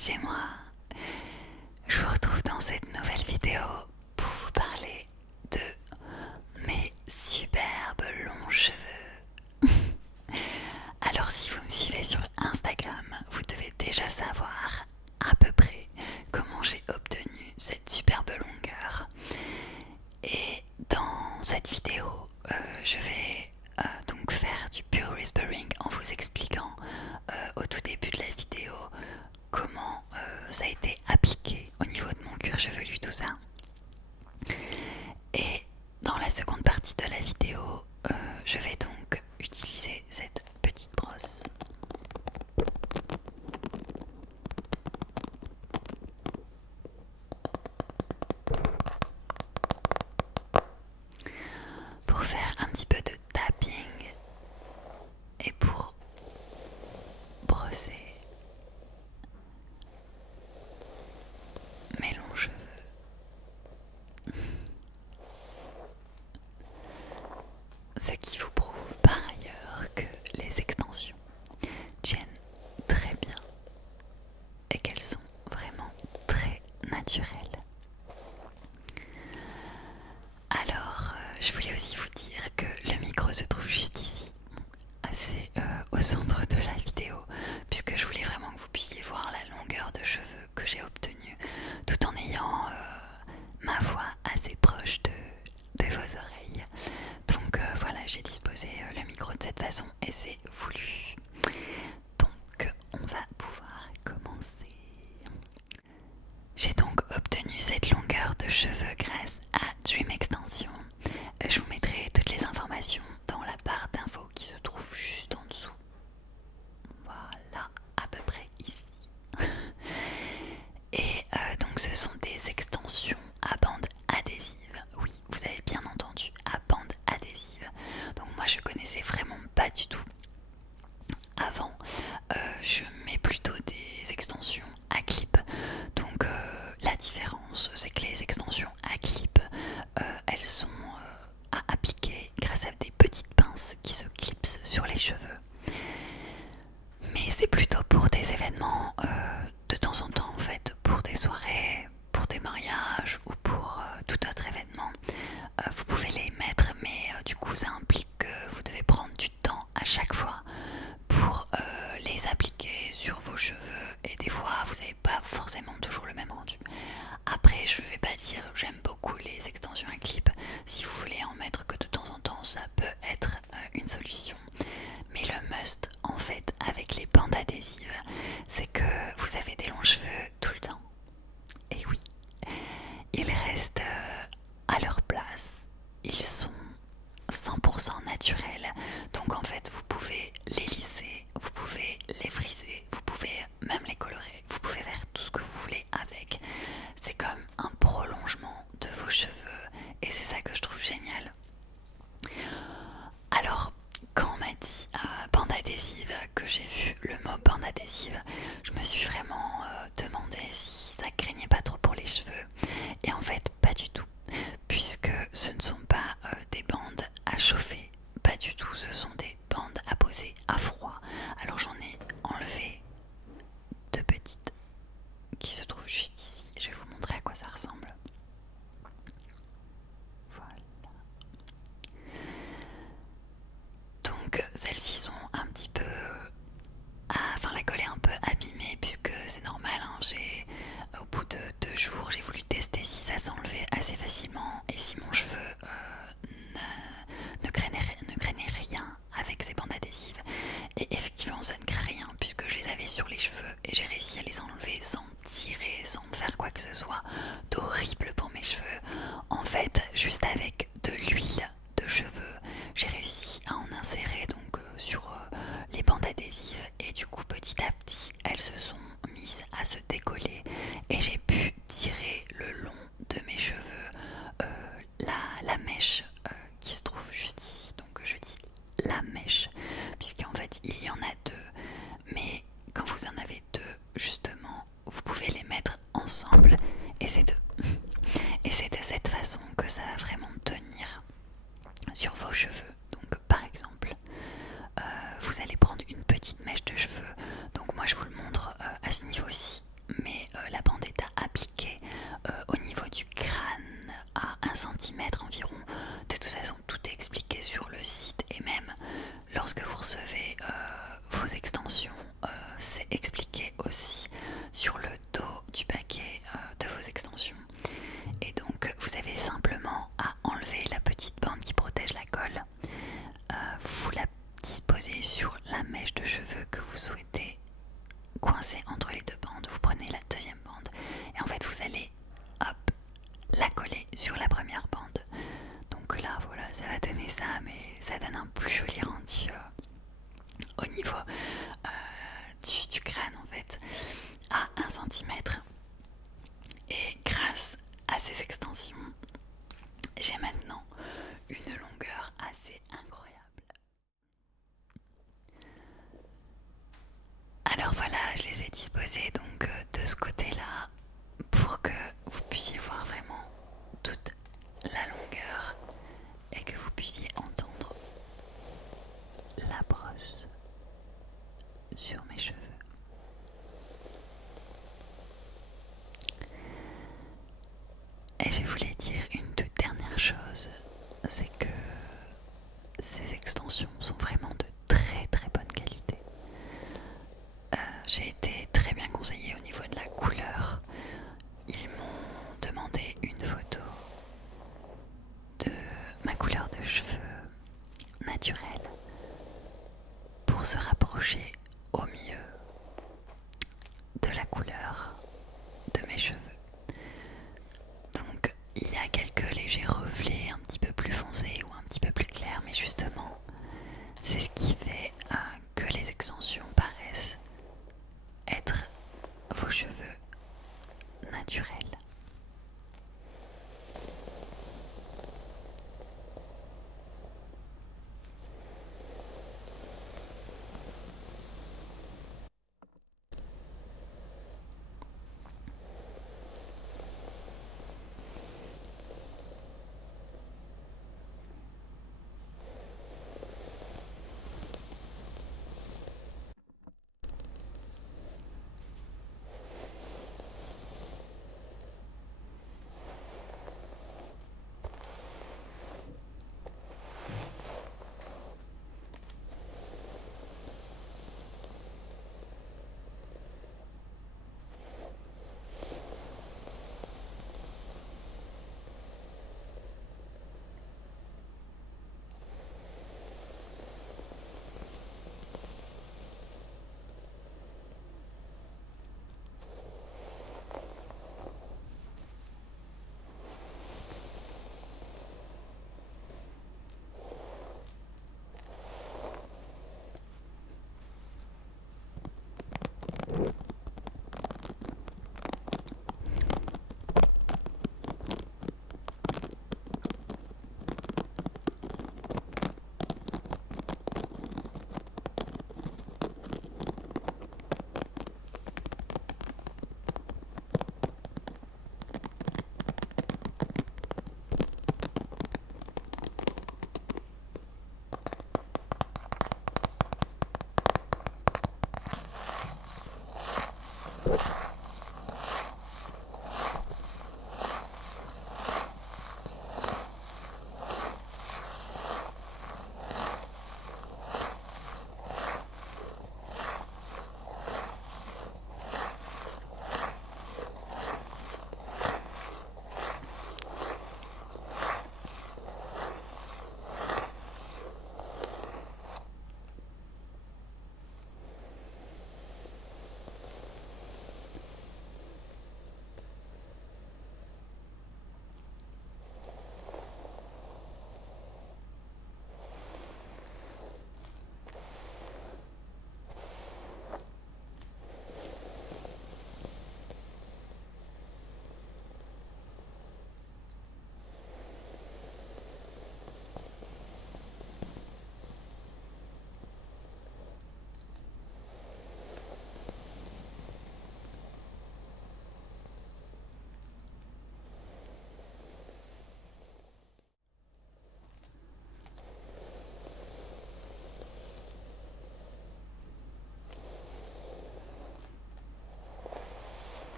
chez moi. Je vous retrouve dans cette nouvelle vidéo pour vous parler de mes superbes longs cheveux. Alors si vous me suivez sur Instagram, vous devez déjà savoir à peu près comment j'ai obtenu cette superbe longueur. Et dans cette vidéo, je vais donc faire du pure whispering en vous expliquant au tout début de la vidéo comment ça a été appliqué au niveau de mon cuir chevelu, tout ça. Et dans la seconde partie de la vidéo, je vais donc utiliser cette petite brosse. Pour faire un petit peu de tapping et pour brosser mes longs cheveux. Ce qui vous prouve par ailleurs que les extensions tiennent très bien et qu'elles sont vraiment très naturelles. Alors, je voulais aussi vous dire que le micro se trouve juste ici, assez au centre de la vidéo, puisque je voulais vraiment que vous puissiez voir la longueur de cheveux que j'ai obtenue, tout en ayant ma voix assez proche de vos oreilles. Donc voilà, j'ai disposé le micro de cette façon et c'est voulu. Donc on va pouvoir commencer. J'ai donc obtenu cette longueur de cheveux grâce à Dream Extension. Je vous mettrai toutes les informations dans la barre d'infos qui se trouve juste en dessous. Voilà, à peu près ici. Et donc ce sont des extensions à bande adhésive. Oui, vous avez bien entendu, à bande adhésive. Donc moi je connaissais vraiment pas du tout avant. Je mets plutôt des extensions à clip. Donc la différence, c'est que les extensions à clip, elles sont à appliquer grâce à des petites pinces qui se clipsent sur les cheveux. Mais c'est plutôt pour des événements de temps en temps en fait, pour des soirées, pour des mariages ou pour tout autre événement. Vous pouvez les mettre, mais du coup ça implique que vous devez prendre du temps à chaque fois pour les appliquer sur vos cheveux et des fois vous n'avez pas forcément toujours le même rendu. Après je vais pas dire j'aime beaucoup les extensions à clip, si vous voulez en mettre que de temps en temps ça peut être une solution. Mais le must en fait avec les bandes adhésives, c'est que vous avez des longs cheveux tout le temps. Et oui, ils restent à leur place, ils sont 100% naturels, donc en fait vous pouvez les lisser, vous pouvez les friser, vous pouvez même les colorer, vous pouvez faire tout ce que vous voulez avec. C'est comme un prolongement de vos cheveux et c'est ça que je trouve génial. Alors quand on m'a dit bande adhésive, que j'ai vu le mot bande adhésive, je me suis vraiment demandé si ça craignait pas trop pour les cheveux. Et en fait pas du tout, puisque ce ne sont pas des bandes à chauffer, pas du tout, ce sont des bandes à poser à froid. Alors j'en ai enlevé deux petites qui se trouvent juste ici, je vais vous montrer à quoi ça ressemble. Voilà. Donc celles-ci sont un petit peu, enfin la colle est un peu abîmée puisque c'est normal, hein, au bout de 2 jours j'ai voulu tester si ça s'enlevait assez facilement et si mon cheveu ne craignait rien avec ces bandes adhésives. Et effectivement ça ne crée rien puisque je les avais sur les cheveux et j'ai réussi à les enlever sans tirer, sans faire quoi que ce soit d'horrible pour mes cheveux. En fait juste avec de l'huile de cheveux j'ai réussi à en insérer donc sur les bandes adhésives et du coup petit à petit elles se sont mises à se décoller et j'ai pu tirer le long de mes cheveux la mèche qui se trouve juste ici. Donc je dis la mèche puisqu'en fait il y en a deux, mais quand vous en avez deux justement vous pouvez les mettre ensemble et c'est de cette façon que ça va vraiment tenir sur vos cheveux. Donc par exemple vous allez prendre une petite mèche de coincée entre les deux bandes, vous prenez la deuxième bande et en fait vous allez hop la coller sur la première bande. Donc là voilà, ça va donner ça, mais ça donne un plus joli rendu au niveau du crâne en fait, à 1 cm. Et grâce à ces extensions, j'ai maintenant une longueur assez incroyable. Alors voilà, je les ai disposés donc de ce côté-là pour que vous puissiez voir vraiment toute la longueur et que vous puissiez entendre la brosse sur mes cheveux. Et je voulais dire une toute dernière chose, c'est que ces extensions sont vraiment de très très bonne qualité. J'ai été très bien conseillée au niveau de la couleur. Ils m'ont demandé une photo de ma couleur de cheveux naturelle pour se rapprocher au mieux de la couleur de mes cheveux. Donc il y a quelques légers reflets un petit peu plus foncés ou un petit peu plus clairs, mais justement c'est ce qui fait que les extensions paraissent être vos cheveux naturels.